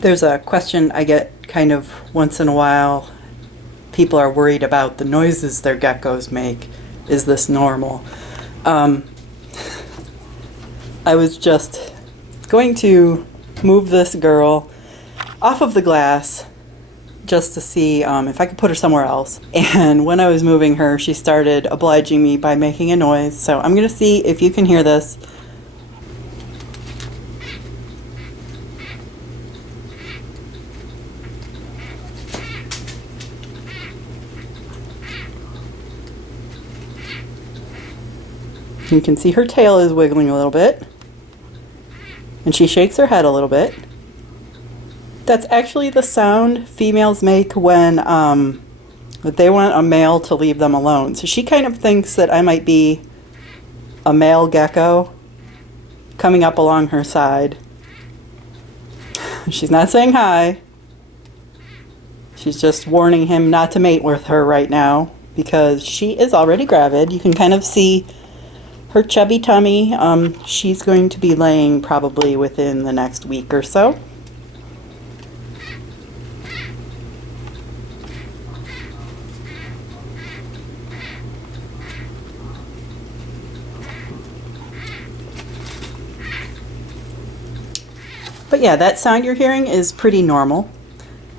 There's a question I get kind of once in a while. People are worried about the noises their geckos make. Is this normal? I was just going to move this girl off of the glass just to see if I could put her somewhere else. And when I was moving her, she started obliging me by making a noise. So I'm going to see if you can hear this. You can see her tail is wiggling a little bit, and she shakes her head a little bit. That's actually the sound females make when they want a male to leave them alone. So she kind of thinks that I might be a male gecko coming up along her side. She's not saying hi. She's just warning him not to mate with her right now because she is already gravid. You can kind of see her chubby tummy. She's going to be laying probably within the next week or so. But yeah, that sound you're hearing is pretty normal.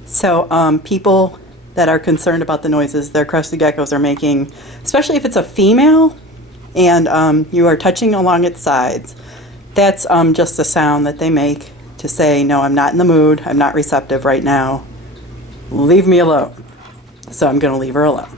So people that are concerned about the noises their crested geckos are making, especially if it's a female and you are touching along its sides, that's just a sound that they make to say, no, I'm not in the mood, I'm not receptive right now, leave me alone. So I'm going to leave her alone.